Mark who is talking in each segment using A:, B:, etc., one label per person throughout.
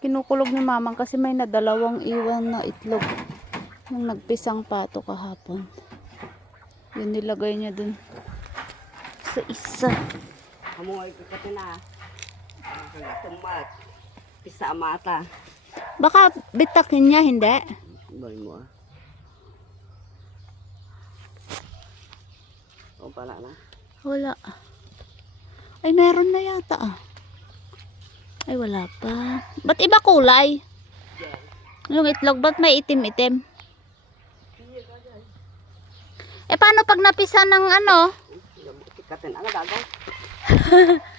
A: Kinukulog ni mamang kasi may nadalawang iwan na itlog. Yung nagpisang pato kahapon. Yun nilagay niya dun. Sa isa.
B: Kamu ay kakati na. Kagatumat. Pisa mata.
A: Baka bitakin niya, hindi?
B: Bari mo ah. O pala na.
A: Wala. Ay, meron na yata ah. Ay, wala pa. Ba't iba kulay? Yung itlog, ba't may itim-itim? Eh, paano pag napisa ng ano?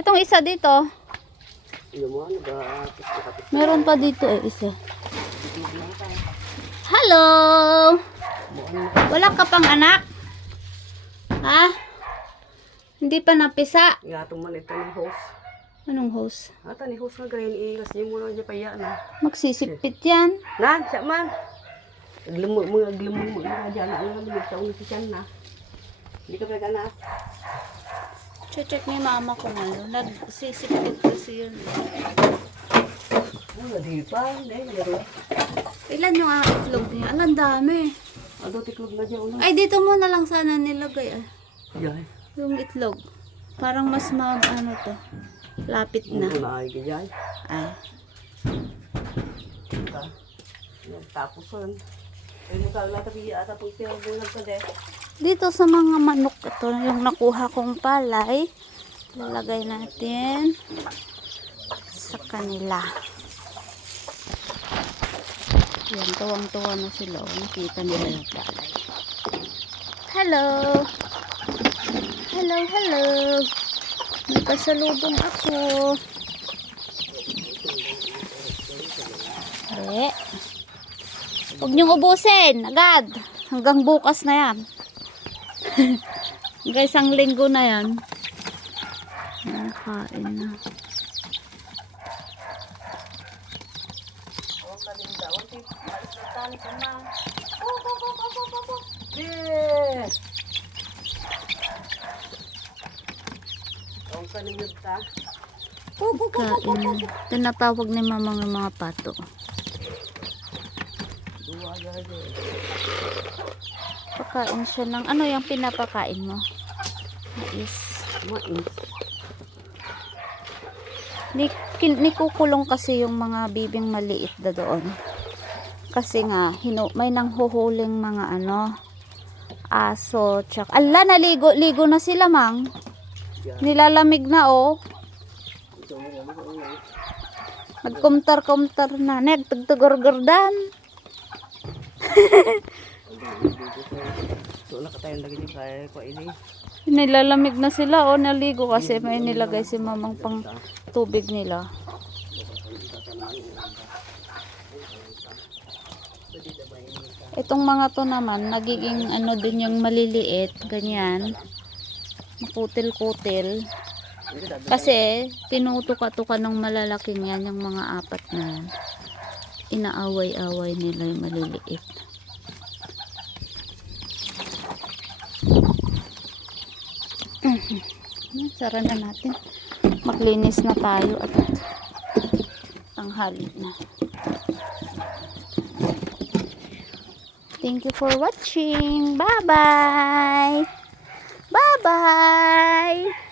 A: Itong isa dito, meron pa dito eh, isa. Hello! Wala ka pang anak? Ha? Hindi pa napisa?
B: Igatong man ito ni host.
A: Anong host?
B: Ata ni host na grain i kasi mo lang dyan paya na.
A: Magsisipit yan.
B: Nan, siya man. Aglumo mo, aglumo mo na dyan. Ang naman sa ulit siya na. Hindi ka pala na.
A: Check ni mama kung ano. Nagsisipit kasi yun.
B: Oh, di pa. Hindi.
A: Ilan yung ang itlog niya? Ang dami.
B: Ado tiklog na dyan.
A: Ay, dito mo na lang sana nilagay. Ah.
B: Yan.
A: Yung itlog. Parang mas ma ano to. Lapit na.
B: Ano na ay ka dyan.
A: Ay.
B: Ka. Tapos yun. Ay mo ka lang tabi ata po siya bulag ka de.
A: Dito sa mga manok ito, yung nakuha kong palay, lalagay natin sa kanila. Yan, tuwang-tuwa na sila. Oh. Nakita nila yung palay. Hello! Hello, hello! May pasalubong ako. Eh. Huwag niyong ubusin. Agad. Hanggang bukas na yan. Hanggang isang linggo na yan. Ayan, kain na.
B: Yes! Ang kaniyod ta.
A: Kain na. Tinatawag ni mama ng mga pato.
B: Duwa gado.
A: Pakain siya ng, ano yung pinapakain mo? Mais.
B: Mais.
A: Ni, nikukulong kasi yung mga bibing maliit na doon. Kasi nga, hino, may nanghuhuling mga ano, aso, tsak. Ala, naligo, ligo na sila, mang. Nilalamig na, oh. Nagkumtar-kumtar na. Nagtagtagorgordan.
B: So nakatayon lagi ni kay ko ini.
A: Nilalamig na sila, oh. Naligo kasi may nilagay si mamang pang tubig nila. Itong mga to naman, nagiging ano din yung maliliit, ganyan. Makutil-kutil. Kasi, tinutuka-tuka ng malalaking yan, yung mga apat na yan. Inaaway-away nila yung maliliit. Sara na natin. Maglinis na tayo at tanghali na. Thank you for watching. Bye-bye. Bye-bye.